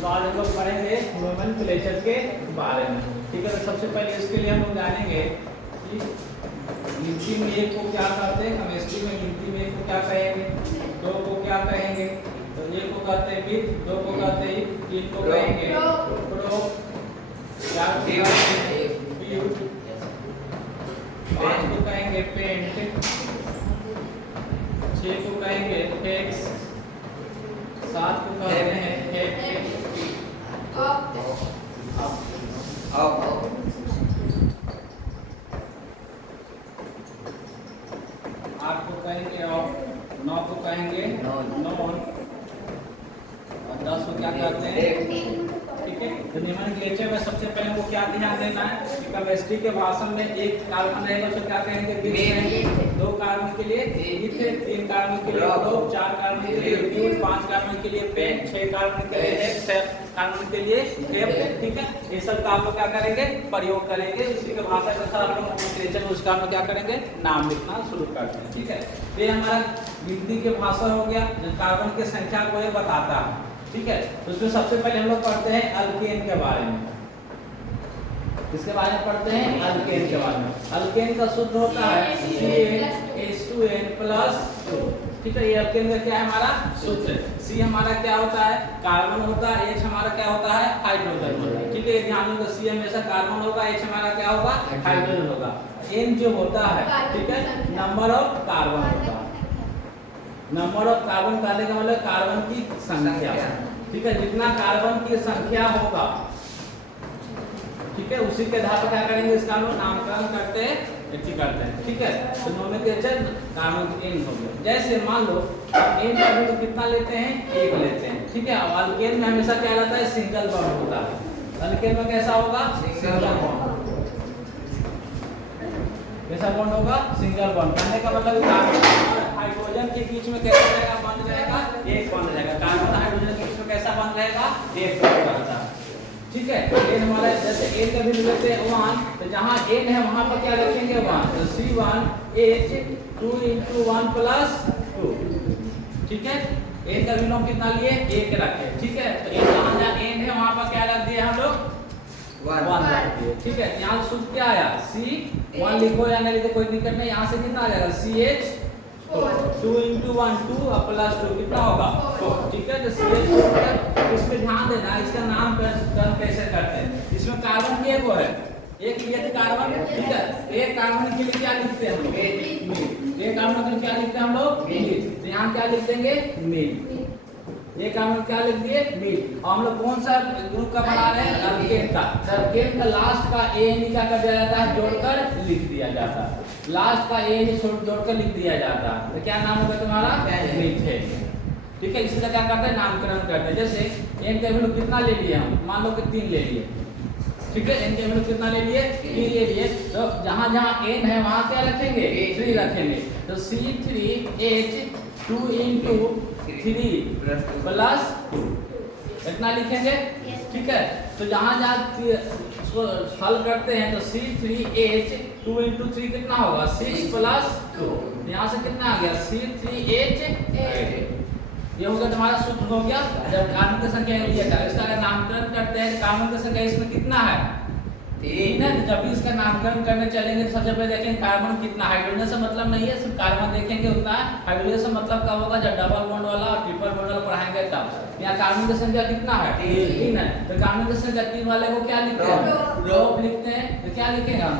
तो आज हम लोग पढ़ेंगे नोमेनक्लेचर के बारे में। ठीक है, तो सबसे पहले इसके लिए हम लोग जानेंगे कि गिनती में एक को क्या कहते हैं, केमिस्ट्री में गिनती में एक को क्या कहेंगे, दो को क्या कहेंगे। तो एक को कहते हैं विथ, दो को कहते हैं इफ, तीन को कहेंगे प्रो, चार को कहेंगे प्यूट, पांच को कहेंगे पेंट, छह को कहेंगे फेक्स, सात को कहते हैं आठ को कहेंगे ऑफ, नौ को कहेंगे नॉन, और 10 को क्या कहते हैं। ठीक है, तो नोमेनक्लेचर में सबसे पहले वो क्या ध्यान देना है कि केमिस्ट्री के भाषण में एक कार्बन रहेगा तो क्या कहेंगे विथ, दो कार्बन के लिए विथ, तीन कार्बन के लिए दो, चार कार्बन के लिए प्यूट, पांच कार्बन के लिए पेंट, छह कार्बन के लिए एक्स, कार्बन के लिए एफ। ठीक है, ये सब का आप लोग क्या करेंगे प्रयोग करेंगे। इसी के भाषा के साथ आप लोग नोमेनक्लेचर में उसका हम लोग क्या करेंगे नाम लिखना शुरू करते हैं। ठीक है, ये हमारा गिनती के भाषा हो गया जो कार्बन की संख्या को ये बताता है। ठीक है, तो उसमें सबसे पहले हम लोग पढ़ते हैं अल्केन के बारे में। किसके बारे में पढ़ते हैं? अल्केन के बारे में। अल्केन का सूत्र होता है CH2N+2। ठीक है, ये अल्केन का क्या है हमारा सूत्र। C हमारा क्या होता है कार्बन होता है, H हमारा क्या होता है हाइड्रोजन होता है। ठीक है, ध्यान रखो C हमेशा कार्बन होगा, H हमारा क्या होगा हाइड्रोजन होगा। N जो होता है ठीक है नंबर ऑफ कार्बन होता है। नंबर ऑफ कार्बन कहने का मतलब कार्बन की संख्या। ठीक है, जितना कार्बन की संख्या होगा ठीक है उसी के आधार पर क्या करेंगे इसका हम लोग नामकरण करते हैं। ठीक है, तो नोमेनक्लेचर कार्बन N हो गया। जैसे मान लो N का वैल्यू कितना लेते हैं, एक लेते हैं। ठीक है, और अल्केन में हमेशा क्या रहता है सिंगल बॉन्ड होता है। अल्केन में कैसा होगा सिंगल बॉन्ड। कैसा बॉन्ड होगा सिंगल बॉन्ड। कहने का मतलब कार्बन और हाइड्रोजन के बीच में कैसा रहेगा बॉन्ड रहेगा एक बॉन्ड रहेगा। कार्बन और हाइड्रोजन के बीच में कैसा बॉन्ड रहेगा एक बॉन्ड रहता है। ठीक है, N हमारा जैसे N का वैल्यू लेते हैं 1, तो जहां N है वहां पर क्या रखेंगे 1, तो C1H 2 × 1 + 2। ठीक है, N का वैल्यू कितना लिए 1 रखे। ठीक है, तो जहां N है वहां पर क्या रख दिए हम लोग 1 रख दिए। ठीक है, यहाँ सूत्र क्या आया C1 लिखो या नहीं लिखो कोई दिक्कत नहीं। यहाँ से कितना आ जाएगा CH 2 × 1 2 + 2 कितना होगा 4। ठीक है, तो CH इसमें ध्यान देना इसका नामकरण कैसे करते हैं। इसमें कार्बन की एक वो है एक लिए थे कार्बन। ठीक है, एक कार्बन के लिए क्या लिखते हैं हम लोग एक कार्बन के लिए क्या लिखते हैं हम लोग मीथ। तो यहाँ क्या लिख देंगे मीथ। एक कार्बन क्या लिख दिए मीथ। और हम लोग कौन सा ग्रुप का बना रहे हैं अल्केन का। अल्केन का लास्ट का AN क्या कर दिया जाता है जोड़कर लिख दिया जाता है। लास्ट का AN जोड़कर लिख दिया जाता है। तो क्या नाम होगा तुम्हारा मीथेन। ठीक है, इसी का क्या करते हैं नामकरण करते हैं। जैसे N का वैल्यू कितना ले लिए हम मान लो कि 3 ले लिए। ठीक है, N का वैल्यू कितना ले लिए 3 ले लिए। तो जहां जहां N है वहां क्या रखेंगे 3 रखेंगे। तो C3H 2 × 3 + 2 इतना लिखेंगे। ठीक है, तो जहां जहां इसको हल करते हैं तो C3H 2 × 3 कितना होगा 6 + 2। यहाँ से कितना आ गया C3H 8। ये हो गया तुम्हारा सूत्र हो गया जब कार्बन की संख्या लिया था। इसका अगर नामकरण करते हैं कार्बन की संख्या इसमें कितना है 3 है। तो जब भी इसका नामकरण करने चलेंगे तो सबसे पहले देखेंगे कार्बन कितना। हाइड्रोजन से मतलब नहीं है, सिर्फ कार्बन देखेंगे उतना। हाइड्रोजन से मतलब कब होगा जब डबल बॉन्ड वाला और ट्रिपल बॉन्ड वाला पढ़ाएंगे तब। यहाँ कार्बन की संख्या कितना है 3 है। तो कार्बन की संख्या 3 वाले को क्या लिखते हैं प्रोप लिखते हैं। तो क्या लिखेंगे हम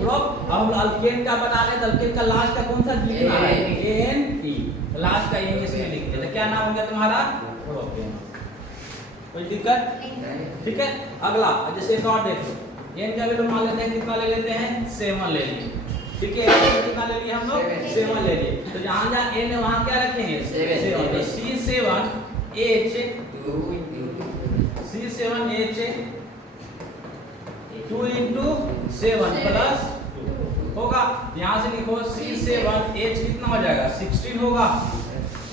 प्रोप। हम अल्केन का बना रहे हैं, अल्केन का लास्ट का कौन सा लिखना है NE। लास्ट का इंग्लिश में लिखते हैं। तो क्या नाम हो गया तुम्हारा प्रोपेन। कोई दिक्कत? ठीक है, अगला जैसे एक और देखो N का वैल्यू मान लेते हैं कितना ले लेते हैं 7 ले लिए। ठीक है, कितना ले लिए हम लोग 7 ले लिए। तो जहां जहां N है वहां क्या रखेंगे 7। तो C7H 2 × 7 + 2 होगा। यहाँ से लिखो C7H कितना हो जाएगा 16 होगा।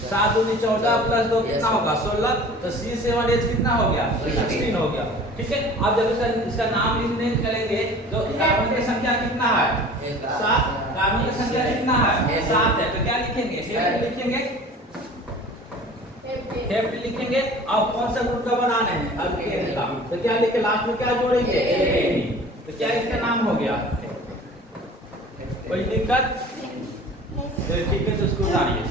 7 × 2 = 14 + 2 कितना होगा 16। तो C7H कितना हो गया 16 हो गया। ठीक है, अब जब इसका नाम लिखने चलेंगे तो कार्बन की संख्या कितना है 7। कार्बन की संख्या कितना है 7 है। तो क्या लिखेंगे लिखेंगे हेप्ट लिखेंगे। अब कौन सा ग्रुप का बनाना है, अल्केन का, तो क्या लिखे लास्ट में क्या जोड़ेंगे, एन। तो क्या इसका नाम हो गया, कोई दिक्कत, तो ठीक है, तो उसको उतारिए।